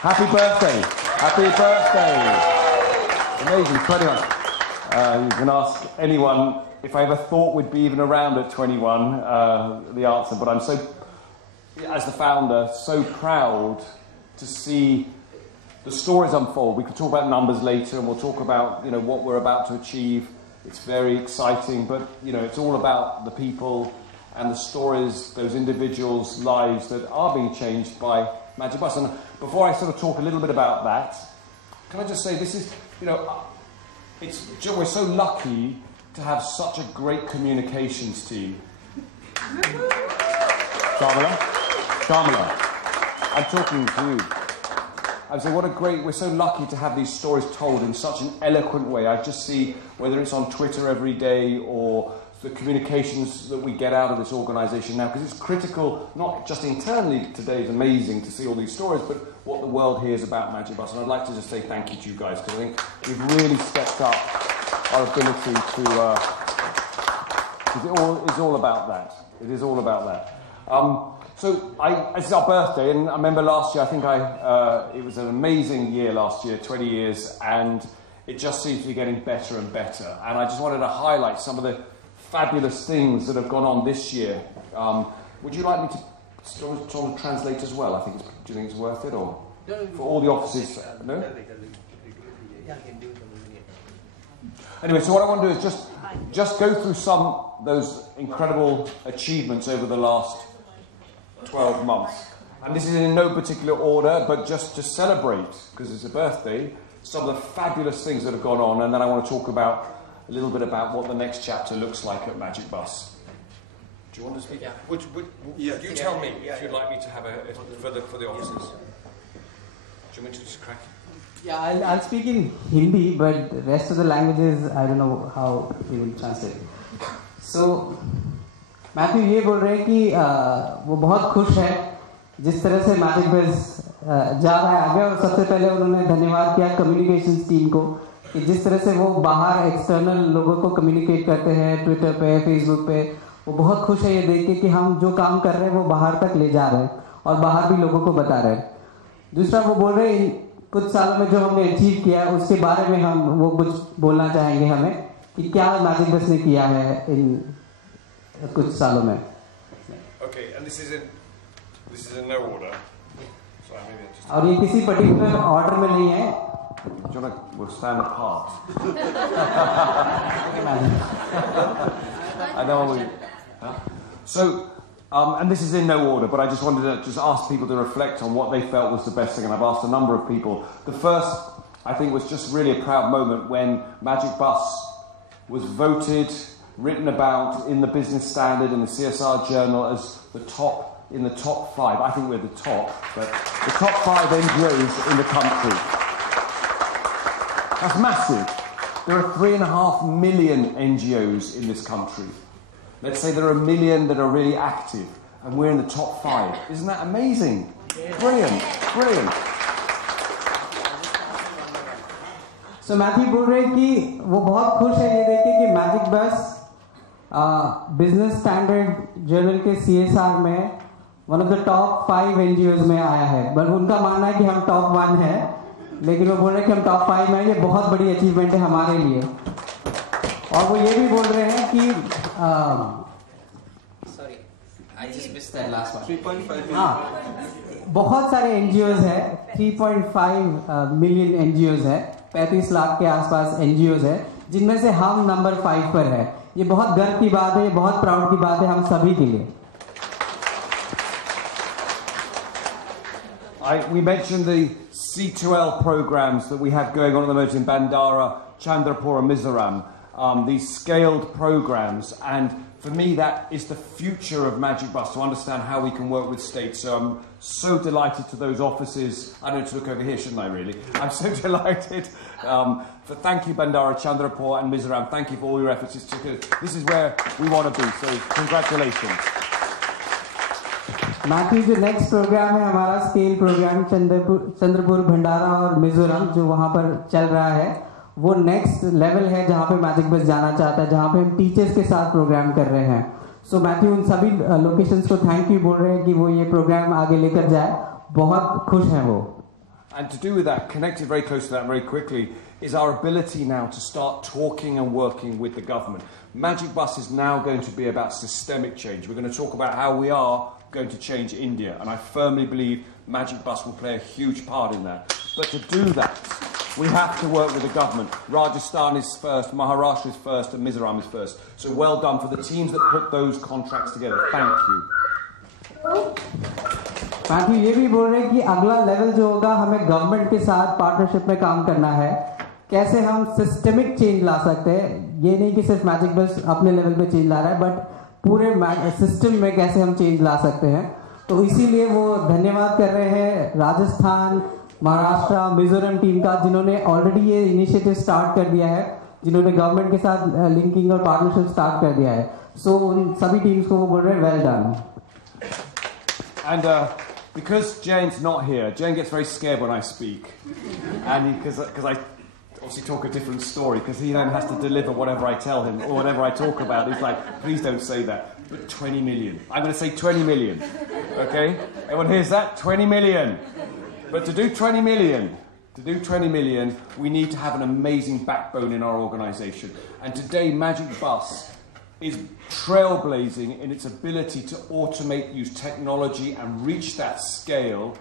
Happy birthday. Happy birthday. Amazing, 21. You can ask anyone if I ever thought we'd be even around at 21, the answer, but I'm so, as the founder, so proud to see the stories unfold. We could talk about numbers later, and we'll talk about, you know, what we're about to achieve. It's very exciting, but, you know, it's all about the people and the stories, those individuals' lives that are being changed by Magic Bus. And before I sort of talk a little bit about that, can I just say this is, you know, we're so lucky to have such a great communications team. Shamala, I'm talking to you. I say, we're so lucky to have these stories told in such an eloquent way. I just see, whether it's on Twitter every day or the communications that we get out of this organisation now, because it's critical, not just internally. Today is amazing to see all these stories, but what the world hears about Magic Bus. And I'd like to just say thank you to you guys, because I think we've really stepped up our ability to, it's all about that. It is all about that. So this is our birthday, and I remember last year, I think it was an amazing year last year, 20 years, and it just seems to be getting better and better. And I just wanted to highlight some of the fabulous things that have gone on this year. Would you like me to sort of translate as well? Do you think it's worth it, or for all the offices? No? Anyway, so what I want to do is just go through some of those incredible achievements over the last 12 months. And this is in no particular order, but just to celebrate, because it's a birthday, some of the fabulous things that have gone on, and then I want to talk about a little bit about what the next chapter looks like at Magic Bus. Do you want to speak? Yeah. You tell me if you'd like me to have for the officers. Do you want me to just crack? Yeah, I'll speak in Hindi, but the rest of the languages, I don't know how we will translate. So, Matthew ये बोल रहे हैं कि वो बहुत खुश है जिस तरह से मैजिक बस जा रहा है आगे, और सबसे पहले उन्होंने धन्यवाद किया कम्युनिकेशंस टीम को कि जिस तरह से वो बाहर एक्सटर्नल लोगों को कम्युनिकेट करते हैं ट्विटर पे, फेसबुक पे। वो बहुत खुश है ये देख के कि हम जो काम कर रहे हैं वो बाहर तक ले जा रहे हैं और बाहर भी लोगों को बता रहे हैं। दूसरा वो बोल रहे हैं कुछ सालों में जो हमने अचीव किया उसके बारे में वो कुछ बोलना चाहेंगे हमें कि क्या मैजिक बस ने किया है इन कुछ सालों में। Okay, and this is in no order. So और ये किसी पर्टिकुलर ऑर्डर में नहीं है। We'll stand apart. I know we. So, and this is in no order, but I just wanted to just ask people to reflect on what they felt was the best thing, and I've asked a number of people. The first, I think, was just really a proud moment when Magic Bus was voted, written about in the Business Standard and the CSR Journal as in the top 5. I think we're the top, but the top 5 NGOs in the country. That's massive. There are 3.5 million NGOs in this country. Let's say there are 1 million that are really active, and we're in the top 5. Isn't that amazing? Brilliant, brilliant. So Matthew बोल रहे हैं कि वो बहुत खुश है ये देख के कि मैजिक बस बिजनेस स्टैंडर्ड जर्नल के CSR में one of the top 5 NGOs में आया है। बट उनका मानना है कि हम टॉप 1 है, लेकिन वो बोल रहे हैं कि हम टॉप 5 में हैं। ये बहुत बड़ी अचीवमेंट है हमारे लिए। और वो ये भी बोल रहे हैं कि sorry I just missed that last one 3.5 हाँ, बहुत सारे NGOs है, 3.5 मिलियन NGOs है, 35 लाख के आसपास NGOs है, जिनमें से हम नंबर 5 पर है। ये बहुत गर्व की बात है, ये बहुत प्राउड की बात है हम सभी के लिए। We mentioned the C2L programs that we have going on at the moment in Bandara, Chandrapur and Mizoram, these scaled programs, and for me that is the future of Magic Bus, to understand how we can work with states. So I'm so delighted to those offices. I don't need to look over here, shouldn't I really? I'm so delighted. Thank you Bandara, Chandrapur and Mizoram. Thank you for all your efforts. This is where we want to be, so congratulations. Matthew जो next programme है हमारा scale programme Chandrapur, भंडारा और मिजोरम जो वहाँ पर चल रहा है, वो नेक्स्ट लेवल है जहाँ पे मैजिक बस जाना चाहता है, जहाँ पे हम टीचर्स के साथ प्रोग्राम कर रहे हैं। सो मैथ्यू उन सभी लोकेशंस को थैंक यू बोल रहे हैं कि वो ये प्रोग्राम आगे लेकर जाए। बहुत खुश हैं वो। And to do with that, connected very close to that very quickly, is our ability now to start talking and working with the government. Magic Bus is now going to be about systemic change. We're going to talk about how we are going to change India, and I firmly believe Magic Bus will play a huge part in that. But to do that, we have to work with the government. Rajasthan is first, Maharashtra is first, and Mizoram is first. So well done for the teams that put those contracts together. Thank you. Matthew ये भी बोल रहे हैं कि अगला level जो होगा हमें गवर्नमेंट के साथ पार्टनरशिप में काम करना है, कैसे हम सिस्टमिक चेंज ला सकते हैं. ये नहीं कि सिर्फ मैजिक बस अपने लेवल पे चेंज ला रहा है, बट पूरे सिस्टम में कैसे हम चेंज ला सकते हैं. तो इसीलिए वो धन्यवाद कर रहे हैं राजस्थान, महाराष्ट्र, मिजोरम टीम का, जिन्होंने ऑलरेडी ये इनिशिएटिव स्टार्ट कर दिया है, जिन्होंने गवर्नमेंट के साथ लिंकिंग और पार्टनरशिप स्टार्ट कर दिया है. सो उन सभी टीम्स को वो बोल रहे हैं well done. And because Jane's not here, Jane gets very scared when I speak, and because I obviously talk a different story, because he then has to deliver whatever I tell him or whatever I talk about. He's like, please don't say that. But 20 million. I'm going to say 20 million. Okay? Everyone hears that? 20 million. But to do 20 million, we need to have an amazing backbone in our organisation. And today, Magic Bus is trailblazing in its ability to automate, use technology, and reach that scale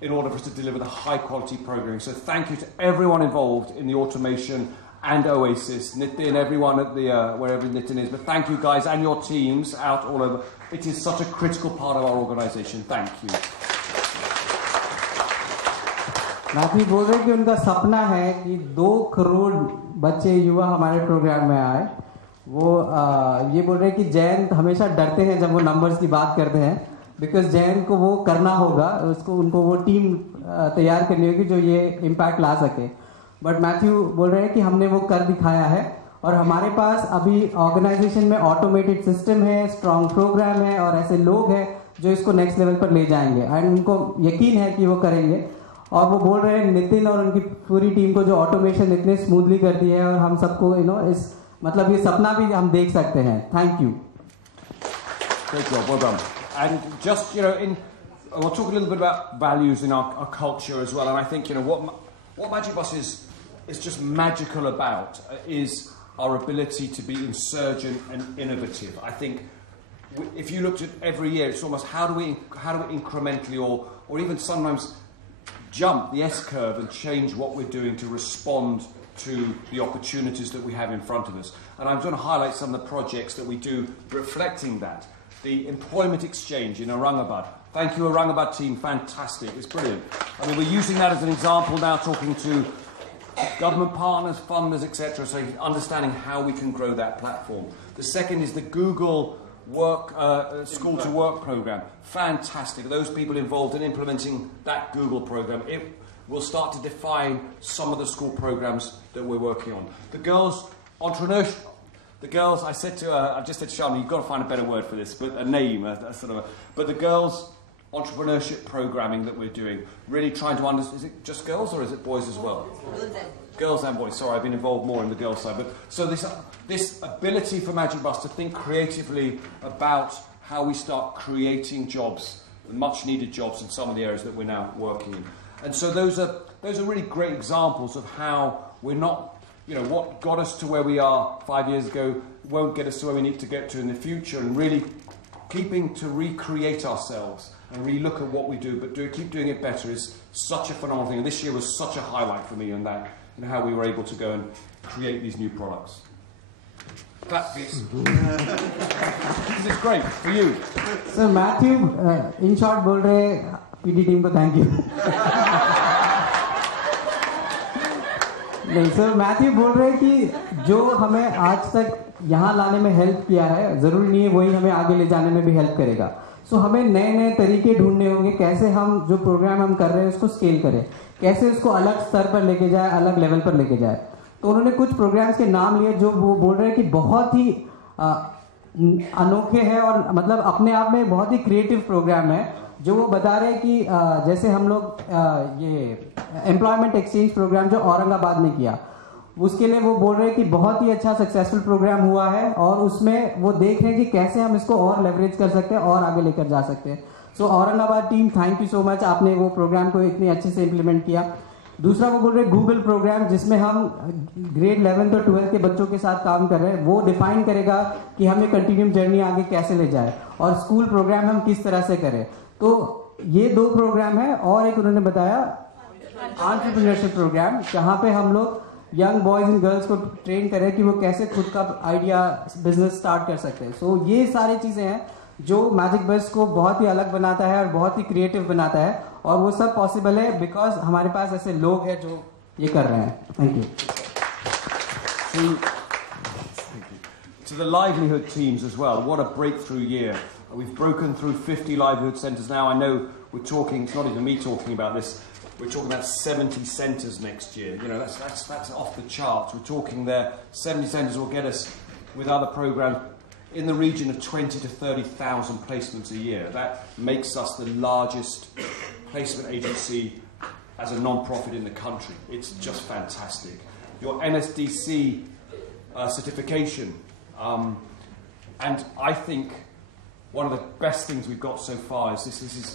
in order for us to deliver the high-quality programming. So thank you to everyone involved in the automation and Oasis, Nitin, everyone at the wherever Nitin is. But thank you guys and your teams out all over. It is such a critical part of our organisation. Thank you. Matthew बोल रहे कि उनका सपना है कि 2 करोड़ बच्चे युवा हमारे प्रोग्राम में आए. वो ये बोल रहे हैं कि जयंत हमेशा डरते हैं जब वो नंबर्स की बात करते हैं, बिकॉज जयंत को वो करना होगा, उनको वो टीम तैयार करनी होगी जो ये इम्पैक्ट ला सके. बट मैथ्यू बोल रहे हैं कि हमने वो कर दिखाया है, और हमारे पास अभी ऑर्गेनाइजेशन में ऑटोमेटेड सिस्टम है, स्ट्रॉन्ग प्रोग्राम है, और ऐसे लोग हैं जो इसको नेक्स्ट लेवल पर ले जाएंगे, एंड उनको यकीन है कि वो करेंगे. और वो बोल रहे हैं नितिन और उनकी पूरी टीम को जो ऑटोमेशन इतने स्मूथली करती है, और हम सबको इस मतलब ये सपना भी हम देख सकते हैं. Thank you. Great job, well done. And just, we'll talk a little bit about values in our culture as well. And I think, what Magic Bus is just magical about is our ability to be insurgent and innovative. I think if you looked at every year, it's almost how do we incrementally or even sometimes jump the S-curve and change what we're doing to respond to the opportunities that we have in front of us. And I'm going to highlight some of the projects that we do reflecting that. The employment exchange in Aurangabad. Thank you, Aurangabad team. Fantastic. It's brilliant. I mean, we're using that as an example now, talking to government partners, funders, etc., so understanding how we can grow that platform. The second is the Google School to Work program. Fantastic. Those people involved in implementing that Google program, it will start to define some of the school programs that we're working on. The girls' entrepreneurship. The girls, I said to her, I've just said to Sharma, you've got to find a better word for this, but a name, but the girls' entrepreneurship programming that we're doing, really trying to understand, is it just girls or is it boys as well? Girls and boys. Sorry, I've been involved more in the girls' side. But so this ability for Magic Bus to think creatively about how we start creating jobs, much needed jobs in some of the areas that we're now working in. And so those are really great examples of how we're not, what got us to where we are 5 years ago won't get us to where we need to get to in the future, and really keeping to recreate ourselves and really look at what we do, but keep doing it better is such a phenomenal thing. And this year was such a highlight for me in that, how we were able to go and create these new products. Clap, please. This is great for you. So Matthew, in short, बोल रहे PD team को thank you. नहीं, sir Matthew बोल रहे हैं कि जो हमें आज तक यहाँ लाने में हेल्प किया है, जरूरी नहीं है वही हमें आगे ले जाने में भी हेल्प करेगा. सो हमें नए नए तरीके ढूंढने होंगे कैसे हम जो प्रोग्राम हम कर रहे हैं उसको स्केल करें, कैसे उसको अलग स्तर पर लेके जाए, अलग लेवल पर लेके जाए. तो उन्होंने कुछ प्रोग्राम्स के नाम लिए जो वो बोल रहे हैं कि बहुत ही अनोखे हैं और मतलब अपने आप में बहुत ही क्रिएटिव प्रोग्राम है. जो वो बता रहे हैं कि जैसे हम लोग ये एम्प्लॉयमेंट एक्सचेंज प्रोग्राम जो औरंगाबाद में किया, उसके लिए वो बोल रहे हैं कि बहुत ही अच्छा सक्सेसफुल प्रोग्राम हुआ है और उसमें वो देख रहे हैं कि कैसे हम इसको और लेवरेज कर सकते हैं और आगे लेकर जा सकते हैं. So Aurangabad team, thank you so much, आपने वो प्रोग्राम को इतने अच्छे से इम्प्लीमेंट किया। दूसरा वो बोल रहे गूगल प्रोग्राम, जिसमें हम ग्रेड 11 और 12 के बच्चों के साथ काम कर रहे हैं। वो डिफाइन करेगा कि हमें कंटिन्यूम जर्नी आगे कैसे ले जाए और स्कूल प्रोग्राम हम किस तरह से करें। तो ये 2 प्रोग्राम है, और एक उन्होंने बताया एंटरप्रेन्योरशिप प्रोग्राम, जहाँ पे हम लोग यंग बॉयज एंड गर्ल्स को ट्रेन करें कि वो कैसे खुद का आइडिया बिजनेस स्टार्ट कर सकते हैं। सो ये सारी चीज़ें हैं जो मैजिक बस को बहुत ही अलग बनाता है और बहुत ही क्रिएटिव बनाता है, और वो सब पॉसिबल है बिकॉज हमारे पास ऐसे लोग हैं जो ये कर रहे हैं। Thank you. To the livelihood teams as well, what a breakthrough year. We've broken through 50 livelihood centres now. I know we're talking, it's not even me talking about this, we're talking about 70 centres next year. You know, that's off the charts. We're talking there, 70 centres will get us, with other programmes, in the region of 20 to 30,000 placements a year. That makes us the largest placement agency as a non-profit in the country. It's just fantastic. Your NSDC certification, and I think one of the best things we've got so far is this is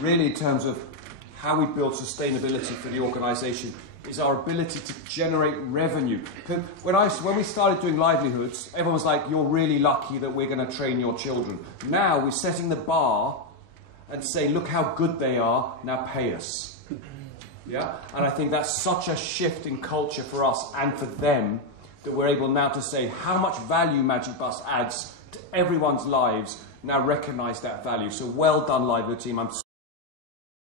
really in terms of how we build sustainability for the organisation, is our ability to generate revenue. When we started doing livelihoods, everyone was like, you're really lucky that we're going to train your children. Now we're setting the bar and say, look how good they are, now pay us. Yeah? And I think that's such a shift in culture for us and for them, that we're able now to say how much value Magic Bus adds to everyone's lives, now recognise that value. So well done, livelihood team. I'm